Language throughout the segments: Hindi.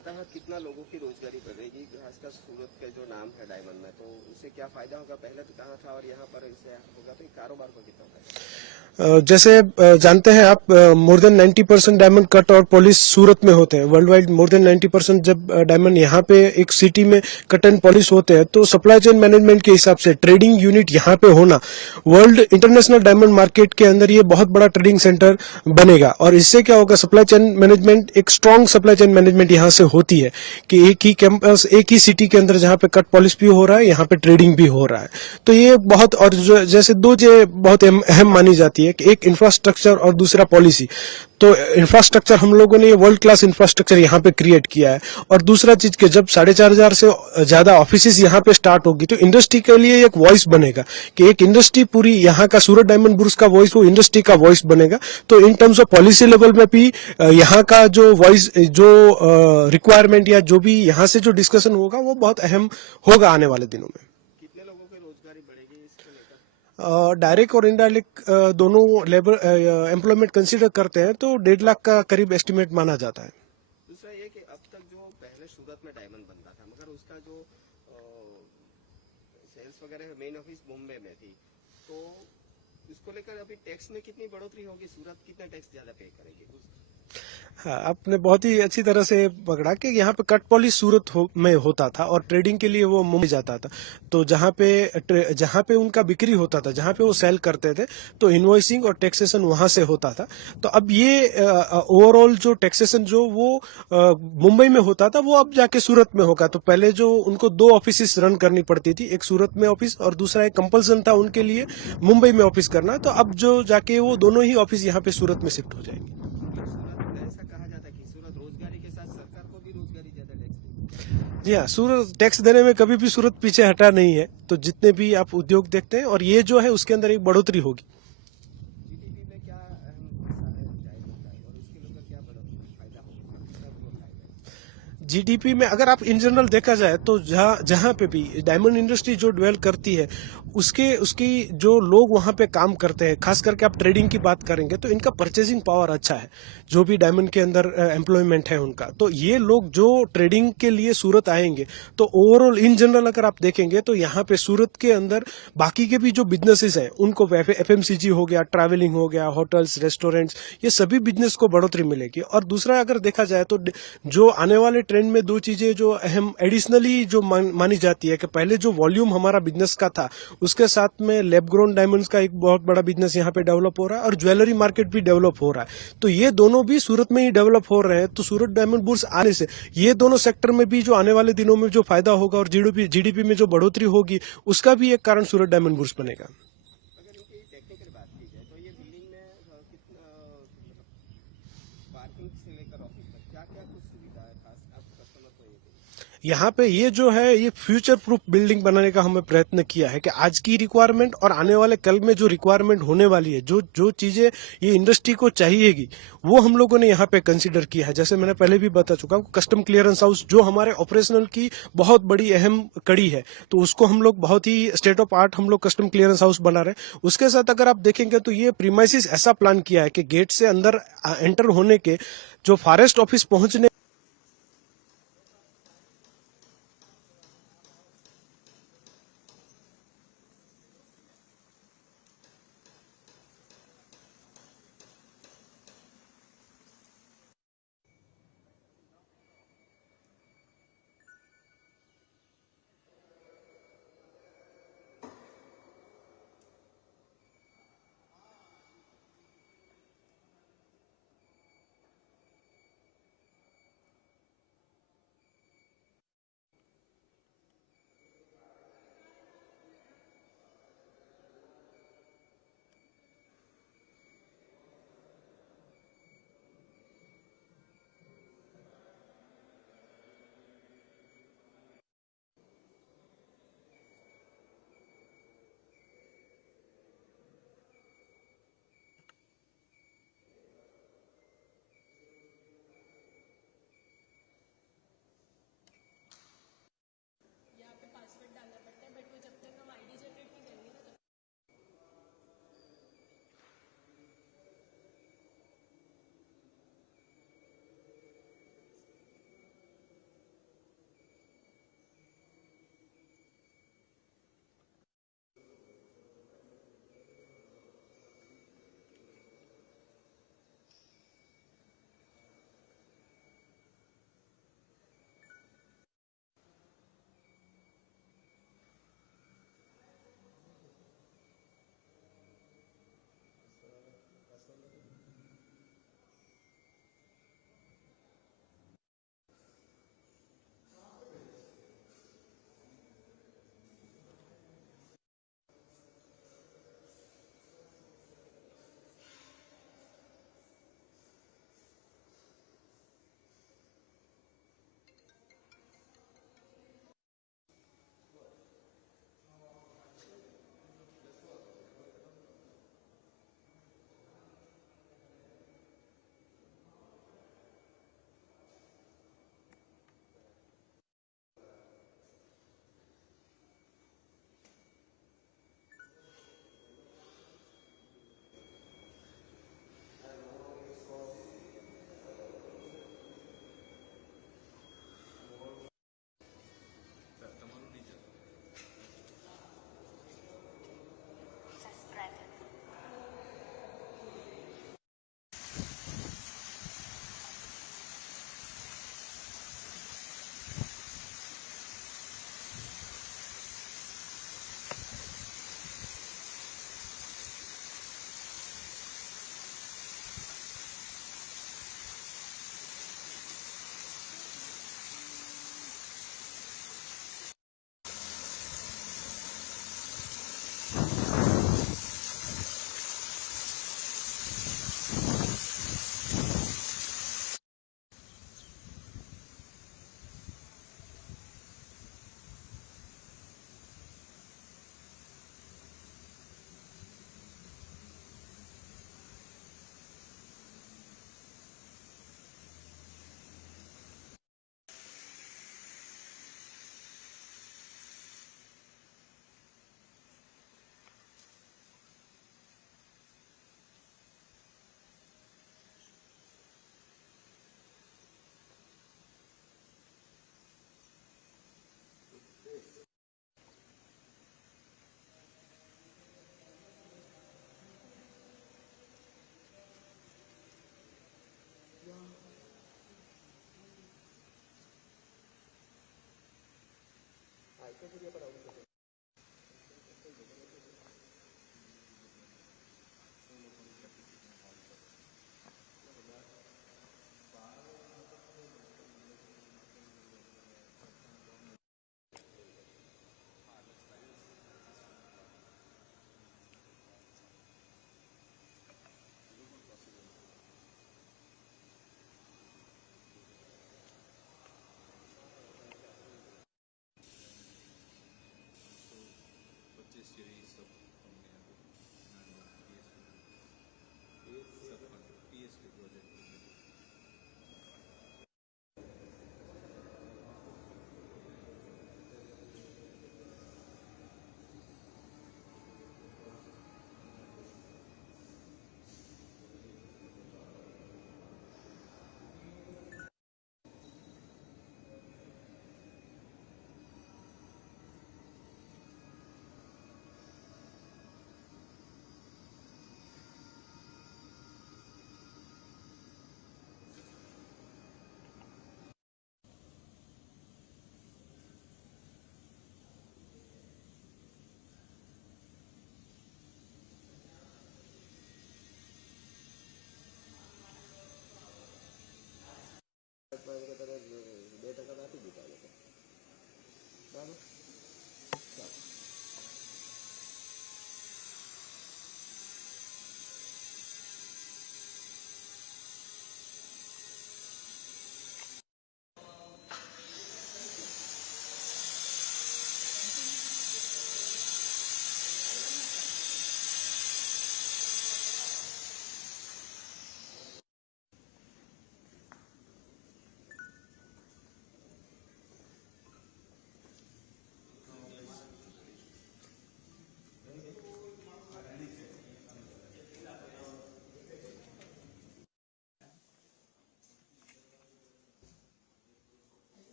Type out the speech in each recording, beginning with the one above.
अतः कितना लोगों की रोजगारी बढ़ेगी, खासकर सूरत का जो नाम है डायमंड में, तो उससे क्या फायदा होगा? पहले तो कहाँ था और यहाँ पर इससे होगा तो कारोबार को कितना होगा? जैसे जानते हैं आप, मोर देन 90% डायमंड कट और पॉलिश सूरत में होते हैं। वर्ल्ड वाइड मोर देन 90% जब डायमंड यहाँ पे एक सिटी में कट एंड पॉलिश होते हैं, तो सप्लाई चेन मैनेजमेंट के हिसाब से ट्रेडिंग यूनिट यहाँ पे होना वर्ल्ड इंटरनेशनल डायमंड मार्केट के अंदर ये बहुत बड़ा ट्रेडिंग सेंटर बनेगा। और इससे क्या होगा, सप्लाई चेन मैनेजमेंट, एक स्ट्रांग सप्लाई चेन मैनेजमेंट यहाँ से होती है कि एक ही कैंपस, एक ही सिटी के अंदर जहाँ पे कट पॉलिश भी हो रहा है, यहाँ पे ट्रेडिंग भी हो रहा है। तो ये बहुत, और जैसे दो चीजें बहुत अहम मानी जाती है कि एक इंफ्रास्ट्रक्चर और दूसरा पॉलिसी। तो इंफ्रास्ट्रक्चर हम लोगों ने ये वर्ल्ड क्लास इंफ्रास्ट्रक्चर यहाँ पे क्रिएट किया है। और दूसरा चीज के जब 4,500 से ज्यादा ऑफिसेज यहाँ पे स्टार्ट होगी तो इंडस्ट्री के लिए एक वॉइस बनेगा कि एक इंडस्ट्री पूरी यहाँ का सूरत डायमंड बुर्स का वॉइस वो इंडस्ट्री का वॉइस बनेगा। तो in terms of policy level में भी यहाँ का जो वॉइस, जो रिक्वायरमेंट या जो भी यहाँ से जो डिस्कशन होगा वो बहुत अहम होगा आने वाले दिनों में। कितने लोगों की रोजगारी बढ़ेगी इसको लेकर? डायरेक्ट और इनडायरेक्ट दोनों लेबर एम्प्लॉयमेंट कंसीडर करते हैं तो 1.5 लाख का करीब एस्टिमेट माना जाता है। दूसरा ये कि अब तक जो पहले सूरत में डायमंड बनता था, मगर उसका जो सेल्स वगैरह मेन ऑफिस मुंबई में थी, तो इसको लेकर अभी टैक्स में कितनी बढ़ोतरी होगी? सूरत कितना टैक्स ज्यादा पे करेगी? हाँ, आपने बहुत ही अच्छी तरह से पकड़ा कि यहाँ पे कट पॉलिश सूरत में होता था और ट्रेडिंग के लिए वो मुंबई जाता था। तो जहाँ पे उनका बिक्री होता था, जहाँ पे वो सेल करते थे, तो इनवॉइसिंग और टैक्सेशन वहां से होता था। तो अब ये ओवरऑल जो टैक्सेशन जो वो मुंबई में होता था वो अब जाके सूरत में होगा। तो पहले जो उनको 2 ऑफिस रन करनी पड़ती थी, एक सूरत में ऑफिस और दूसरा एक कंपल्सन था उनके लिए मुंबई में ऑफिस करना। तो अब जो जाके वो दोनों ही ऑफिस यहाँ पे सूरत में शिफ्ट हो जाएंगे। ऐसा कहा जाता है कि सूरत रोजगारी के साथ सरकार को भी रोजगारी ज्यादा टैक्स देती जी हाँ, सूरत टैक्स देने में कभी भी सूरत पीछे हटा नहीं है। तो जितने भी आप उद्योग देखते हैं और ये जो है उसके अंदर एक बढ़ोतरी होगी। जीडीपी में क्या अहम हिस्सा है डायमंड का और उसके लेकर क्या बड़ा फायदा होगा, कितना ग्रोथ आएगा? जीडीपी में अगर आप इन जनरल देखा जाए तो जहाँ जहाँ पे भी डायमंड इंडस्ट्री जो डेवलप करती है, उसकी जो लोग वहां पे काम करते हैं, खास करके आप ट्रेडिंग की बात करेंगे तो इनका परचेजिंग पावर अच्छा है। जो भी डायमंड के अंदर एम्प्लॉयमेंट है उनका, तो ये लोग जो ट्रेडिंग के लिए सूरत आएंगे, तो ओवरऑल इन जनरल अगर आप देखेंगे तो यहाँ पे सूरत के अंदर बाकी के भी जो बिजनेसेस हैं उनको, एफएमसीजी हो गया, ट्रैवलिंग हो गया, होटल्स, रेस्टोरेंट्स, ये सभी बिजनेस को बढ़ोतरी मिलेगी। और दूसरा अगर देखा जाए तो जो आने वाले ट्रेंड में 2 चीजें जो अहम एडिशनली जो मानी जाती है कि पहले जो वॉल्यूम हमारा बिजनेस का था, उसके साथ में लैब ग्रोन डायमंड्स का एक बहुत बड़ा बिजनेस यहाँ पे डेवलप हो रहा है और ज्वेलरी मार्केट भी डेवलप हो रहा है। तो ये दोनों भी सूरत में ही डेवलप हो रहे हैं। तो सूरत डायमंड बुर्स आने से ये दोनों सेक्टर में भी जो आने वाले दिनों में जो फायदा होगा और जीडीपी में जो बढ़ोतरी होगी, उसका भी एक कारण सूरत डायमंड बुर्स बनेगा। अगर इनकी टेक्निकल बात की जाए तो ये बिल्डिंग में कितना मतलब पार्किंग से लेकर ऑफिस तक क्या क्या कुछ सुविधा है खास आप कस्टमर को ये दें? यहाँ पे ये जो है ये फ्यूचर प्रूफ बिल्डिंग बनाने का हमें प्रयत्न किया है कि आज की रिक्वायरमेंट और आने वाले कल में जो रिक्वायरमेंट होने वाली है, जो जो चीजें ये इंडस्ट्री को चाहिएगी, वो हम लोगों ने यहाँ पे कंसीडर किया है। जैसे मैंने पहले भी बता चुका हूँ, कस्टम क्लियरेंस हाउस जो हमारे ऑपरेशनल की बहुत बड़ी अहम कड़ी है, तो उसको हम लोग बहुत ही स्टेट ऑफ आर्ट हम लोग कस्टम क्लियरेंस हाउस बना रहे हैं। उसके साथ अगर आप देखेंगे तो ये प्रीमाइसिस ऐसा प्लान किया है कि गेट से अंदर एंटर होने के जो फॉरेस्ट ऑफिस पहुंचने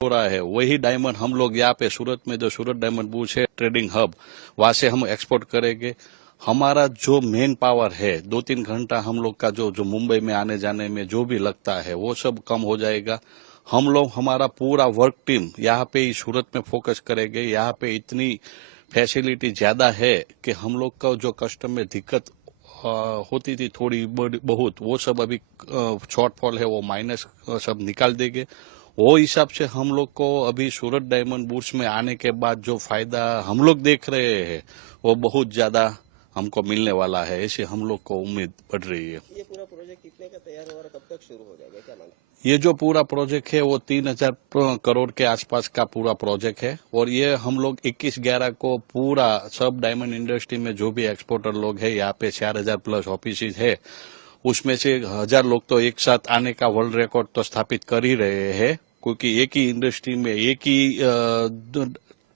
हो रहा है वही डायमंड हम लोग यहाँ पे सूरत में जो सूरत डायमंड बुर्ज है ट्रेडिंग हब, वहां से हम एक्सपोर्ट करेंगे। हमारा जो मेन पावर है 2-3 घंटा हम लोग का जो मुंबई में आने जाने में जो भी लगता है वो सब कम हो जाएगा। हम लोग हमारा पूरा वर्क टीम यहाँ पे ही सूरत में फोकस करेंगे। यहाँ पे इतनी फैसिलिटी ज्यादा है कि हम लोग का जो कस्टम में दिक्कत होती थी थोड़ी बहुत, वो सब अभी शॉर्टफॉल है वो माइनस सब निकाल देंगे। वो हिसाब से हम लोग को अभी सूरत डायमंड बुर्ज में आने के बाद जो फायदा हम लोग देख रहे हैं वो बहुत ज्यादा हमको मिलने वाला है, ऐसे हम लोग को उम्मीद बढ़ रही है। ये पूरा प्रोजेक्ट कितने का तैयार हुआ और कब तक शुरू हो जाएगा, क्या मालूम? ये जो पूरा प्रोजेक्ट है वो 3000 करोड़ के आसपास का पूरा प्रोजेक्ट है और ये हम लोग 21/11 को पूरा सब डायमंड इंडस्ट्री में जो भी एक्सपोर्टर लोग है यहाँ पे 4000 प्लस ऑफिस है, उसमें से 1000 लोग तो एक साथ आने का वर्ल्ड रिकॉर्ड तो स्थापित कर ही रहे हैं, क्योंकि एक ही इंडस्ट्री में एक ही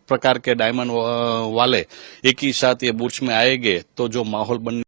प्रकार के डायमंड वाले एक ही साथ ये बुर्ज में आएंगे तो जो माहौल बनने